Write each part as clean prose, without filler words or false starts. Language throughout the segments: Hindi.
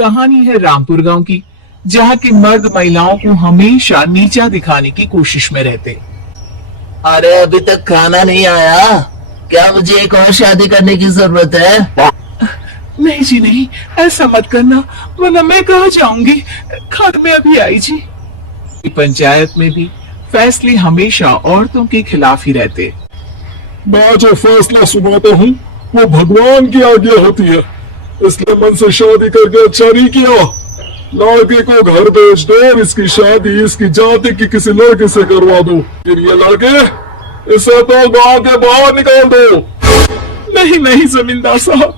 कहानी है रामपुर गांव की, जहाँ के मर्द महिलाओं को हमेशा नीचा दिखाने की कोशिश में रहते। अरे अभी तक खाना नहीं आया, क्या मुझे एक और शादी करने की जरूरत है? नहीं जी नहीं, ऐसा मत करना, वरना मैं कहाँ जाऊंगी। खाना में अभी आई जी। पंचायत में भी फैसले हमेशा औरतों के खिलाफ ही रहते। मैं जो फैसला सुनाता हूँ वो भगवान की आज्ञा होती है, इसलिए मन से शादी करके अच्छा नहीं किया। लड़के को घर भेज दो और इसकी शादी इसकी जाति की किसी लड़के से करवा दो। फिर ये लड़के इसे तो गांव के बाहर निकाल दो। नहीं नहीं जमींदार साहब,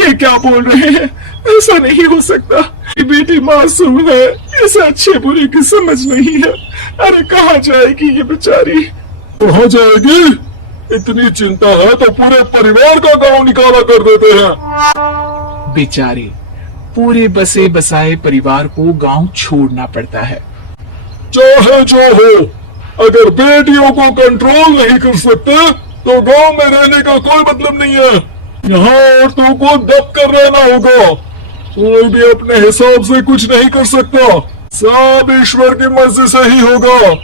ये क्या बोल रहे हैं? ऐसा नहीं हो सकता। ये बेटी मासूम है, इसे अच्छे बुरे की समझ नहीं है। अरे कहाँ जाएगी ये बेचारी? कहाँ जाएगी? इतनी चिंता है तो पूरे परिवार का गांव निकाला कर देते हैं। बेचारे पूरे बसे बसाए परिवार को गांव छोड़ना पड़ता है। चाहे जो हो, अगर बेटियों को कंट्रोल नहीं कर सकते तो गांव में रहने का कोई मतलब नहीं है। यहाँ औरतों को दब कर रहना होगा। कोई भी अपने हिसाब से कुछ नहीं कर सकता, सब ईश्वर की मर्जी से ही होगा।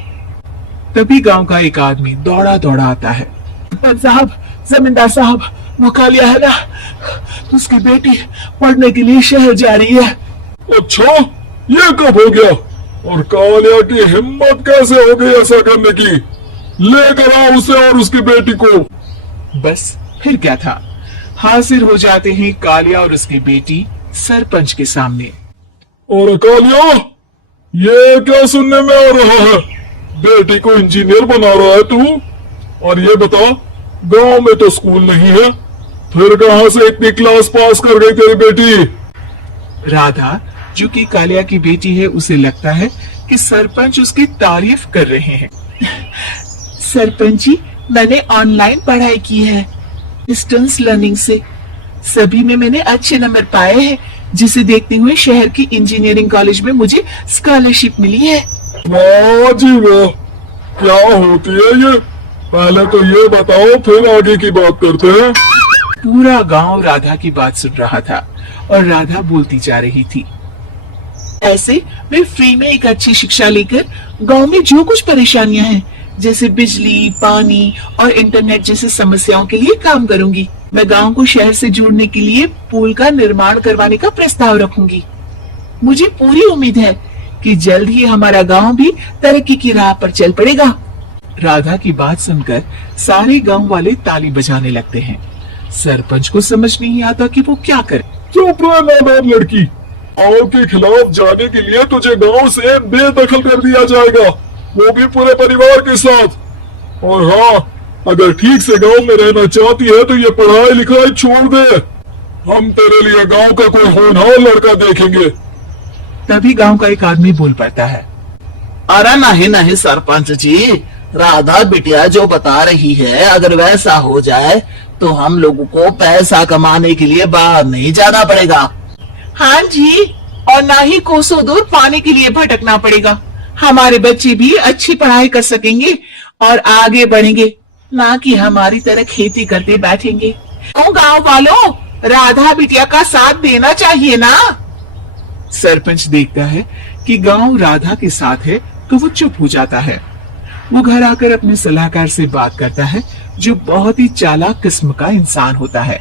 तभी गांव का एक आदमी दौड़ा दौड़ा आता है। साहब, जमींदार साहब, वो कालिया है ना, उसकी बेटी पढ़ने के लिए शहर जा रही है। अच्छा, ये कब हो गया? और कालिया की हिम्मत कैसे हो गई ऐसा करने की? लेकर आओ उसे और उसकी बेटी को। बस फिर क्या था, हाजिर हो जाते हैं कालिया और उसकी बेटी सरपंच के सामने। और कालिया, ये क्या सुनने में आ रहा है? बेटी को इंजीनियर बना रहा है तू? और ये बता, गांव में तो स्कूल नहीं है, फिर कहां से इतनी क्लास पास कर गई तेरी बेटी? राधा, जो कि कालिया की बेटी है, उसे लगता है कि सरपंच उसकी तारीफ कर रहे हैं। सरपंच जी, मैंने ऑनलाइन पढ़ाई की है, डिस्टेंस लर्निंग से। सभी में मैंने अच्छे नंबर पाए हैं, जिसे देखते हुए शहर की इंजीनियरिंग कॉलेज में मुझे स्कॉलरशिप मिली है। वाह जी वाह, क्या होती है ये? पहले तो ये बताओ, फिर आगे की बात करते हैं। पूरा गांव राधा की बात सुन रहा था और राधा बोलती जा रही थी। ऐसे मैं फ्री में एक अच्छी शिक्षा लेकर गांव में जो कुछ परेशानियां हैं, जैसे बिजली, पानी और इंटरनेट जैसे समस्याओं के लिए काम करूंगी। मैं गांव को शहर से जोड़ने के लिए पुल का निर्माण करवाने का प्रस्ताव रखूंगी। मुझे पूरी उम्मीद है कि जल्द ही हमारा गांव भी तरक्की की राह पर चल पड़ेगा। राधा की बात सुनकर सारे गांव वाले ताली बजाने लगते हैं। सरपंच को समझ नहीं आता कि वो क्या करे। चुप रह नादान लड़की, गांव के खिलाफ जाने के लिए तुझे गांव से बेदखल कर दिया जाएगा, वो भी पूरे परिवार के साथ। और हाँ, अगर ठीक से गांव में रहना चाहती है तो ये पढ़ाई लिखाई छोड़ दे। हम तेरे लिए गांव का कोई होनहार लड़का देखेंगे। तभी गांव का एक आदमी बोल पड़ता है। अरे नहीं नहीं सरपंच जी, राधा बिटिया जो बता रही है, अगर वैसा हो जाए तो हम लोगों को पैसा कमाने के लिए बाहर नहीं जाना पड़ेगा। हाँ जी, और ना ही कोसों दूर पाने के लिए भटकना पड़ेगा। हमारे बच्चे भी अच्छी पढ़ाई कर सकेंगे और आगे बढ़ेंगे, ना कि हमारी तरह खेती करते बैठेंगे। तो गांव वालों, राधा बिटिया का साथ देना चाहिए ना। सरपंच देखता है कि गांव राधा के साथ है तो वो चुप हो जाता है। वो घर आकर अपने सलाहकार से बात करता है, जो बहुत ही चालाक किस्म का इंसान होता है।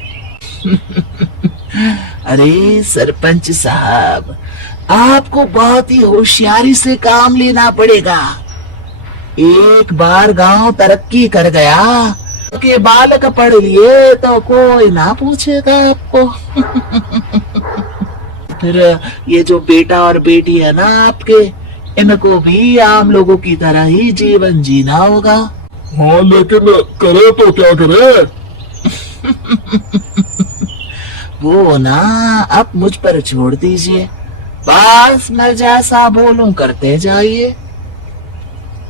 अरे सरपंच साहब, आपको बहुत ही होशियारी से काम लेना पड़ेगा। एक बार गांव तरक्की कर गया के बालक पढ़ लिए तो कोई ना पूछेगा आपको। फिर ये जो बेटा और बेटी है ना आपके, इनको भी आम लोगों की तरह ही जीवन जीना होगा। हाँ, लेकिन करे तो क्या करे? वो ना अब मुझ पर छोड़ दीजिए, बस मैं जैसा बोलूं करते जाइए।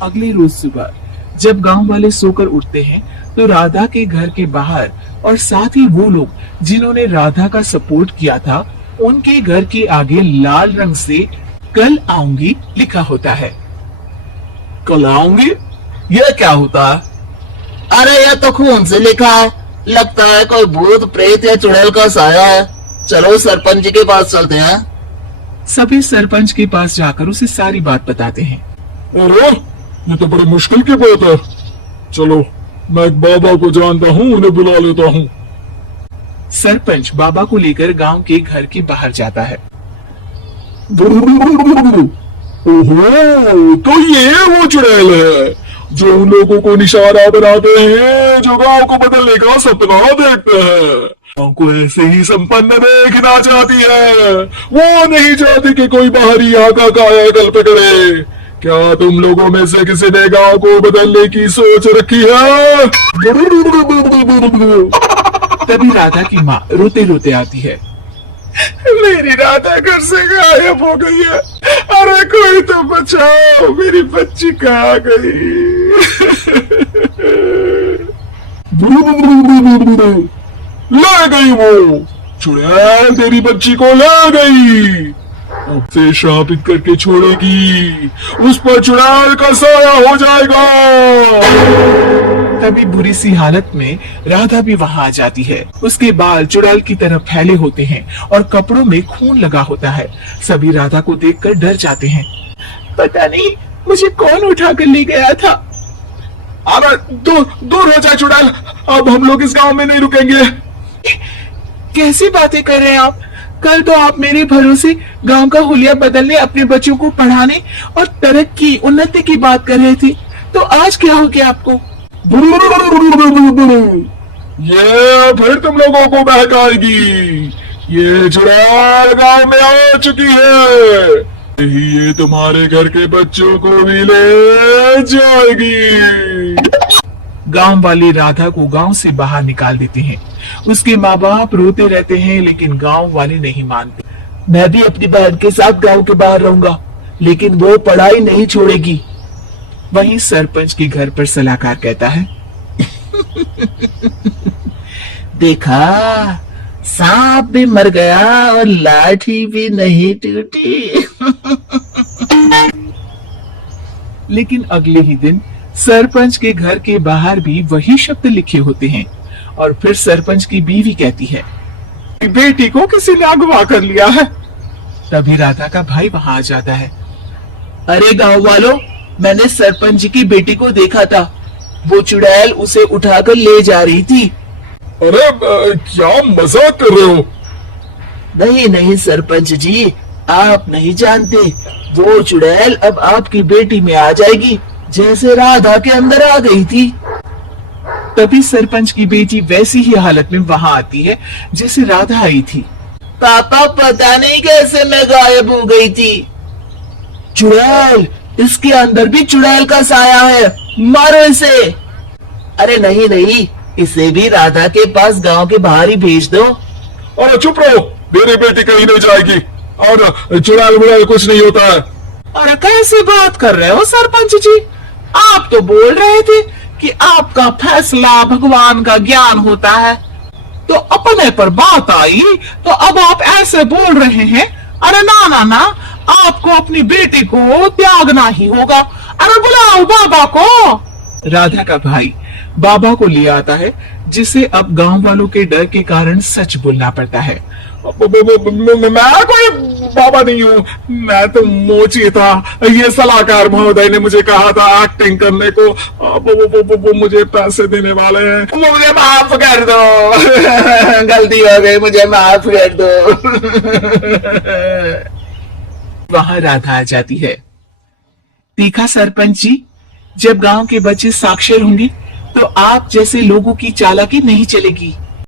अगले रोज सुबह जब गांव वाले सोकर उठते हैं तो राधा के घर के बाहर और साथ ही वो लोग जिन्होंने राधा का सपोर्ट किया था, उनके घर के आगे लाल रंग से कल आऊंगी लिखा होता है। कल आऊंगी? ये क्या होता है? अरे ये तो खून से लिखा है, लगता है कोई भूत प्रेत या चुड़ैल का साया है। चलो सरपंच जी के पास चलते हैं। सभी सरपंच के पास जाकर उसे सारी बात बताते हैं। अरे ये तो बड़ी मुश्किल की बात है। चलो मैं एक बाबा को जानता हूँ, उन्हें बुला लेता हूँ। सरपंच बाबा को लेकर गांव के घर के बाहर जाता है। ओहो, तो ये वो चुड़ैल है जो उन लोगों को निशाना बनाते हैं जो गांव को बदलने का सपना देखते हैं। गांव को ऐसे ही संपन्न देखना चाहती है, वो नहीं चाहती कि कोई बाहरी आका कायाकल्प करे। क्या तुम लोगों में से किसी ने गांव को बदलने की सोच रखी है? तभी राधा की माँ रोते रोते आती है। मेरी राधा घर से गायब हो गई है। अरे कोई तो बचाओ, मेरी बच्ची कहाँ गई? ले गई वो चुड़ैल, तेरी बच्ची को ले गई। अब से शापित करके छोड़ेगी, उस पर चुड़ैल का साया हो जाएगा। तभी बुरी सी हालत में राधा भी वहां आ जाती है। उसके बाल चुड़ैल की तरह फैले होते हैं और कपड़ों में खून लगा होता है। सभी राधा को देखकर डर जाते हैं। पता नहीं मुझे कौन उठा कर ले गया था। अरे दूर हो जाए चुड़ैल, अब हम लोग इस गांव में नहीं रुकेंगे। कैसी बातें कर रहे हैं आप? कल तो आप मेरे भरोसे गांव का हुलिया बदलने, अपने बच्चों को पढ़ाने और तरक्की उन्नति की बात कर रहे थे, तो आज क्या हो गया आपको? ये फिर तुम लोगों को बहकाएगी। ये चुड़ैल गांव में आ चुकी है, ये तुम्हारे घर के बच्चों को भी ले जाएगी। गांव वाले राधा को गांव से बाहर निकाल देते हैं। उसके माँ बाप रोते रहते हैं, लेकिन गांव वाले नहीं मानते। मैं भी अपनी बहन के साथ गांव के बाहर रहूंगा, लेकिन वो पढ़ाई नहीं छोड़ेगी। वहीं सरपंच के घर पर सलाहकार कहता है। देखा, सांप भी मर गया और लाठी भी नहीं टूटी। लेकिन अगले ही दिन सरपंच के घर के बाहर भी वही शब्द लिखे होते हैं। और फिर सरपंच की बीवी कहती है, बेटी को किसी ने अगवा कर लिया है। तभी राधा का भाई वहां आ जाता है। अरे गांव वालों, मैंने सरपंच जी की बेटी को देखा था। वो चुड़ैल उसे उठाकर ले जा रही थी। अरे क्या मजाक कर रहे हो? नहीं नहीं सरपंच जी, आप नहीं जानते। वो चुड़ैल अब आपकी बेटी में आ जाएगी, जैसे राधा के अंदर आ गई थी। तभी सरपंच की बेटी वैसी ही हालत में वहां आती है जैसे राधा आई थी। पापा, पता नहीं कैसे मैं गायब हो गई थी। चुड़ैल, इसके अंदर भी चुड़ैल का साया है, मारो इसे। अरे नहीं नहीं, इसे भी राधा के पास गांव के बाहर ही भेज दो। अरे चुप रहो, मेरी बेटी कहीं नहीं जाएगी और चुड़ैल मुड़ैल कुछ नहीं होता है। अरे कैसे बात कर रहे हो सरपंच जी? आप तो बोल रहे थे कि आपका फैसला भगवान का ज्ञान होता है, तो अपने पर बात आई तो अब आप ऐसे बोल रहे हैं। अरे ना ना ना, आपको अपनी बेटी को त्यागना ही होगा। अरे बुलाओ बाबा को। राधा का भाई बाबा को ले आता है, जिसे अब गांव वालों के डर के कारण सच बोलना पड़ता है। मैं कोई बाबा नहीं हूँ, मैं तो मोची था। ये सलाहकार महोदय ने मुझे कहा था एक्टिंग करने को। वो मुझे पैसे देने वाले हैं। मुझे माफ कर दो, गलती हो गई, मुझे माफ कर दो। वहां राधा आ जाती है। देखा सरपंच जी, जब गांव के बच्चे साक्षर होंगे तो आप जैसे लोगों की चालाकी नहीं चलेगी।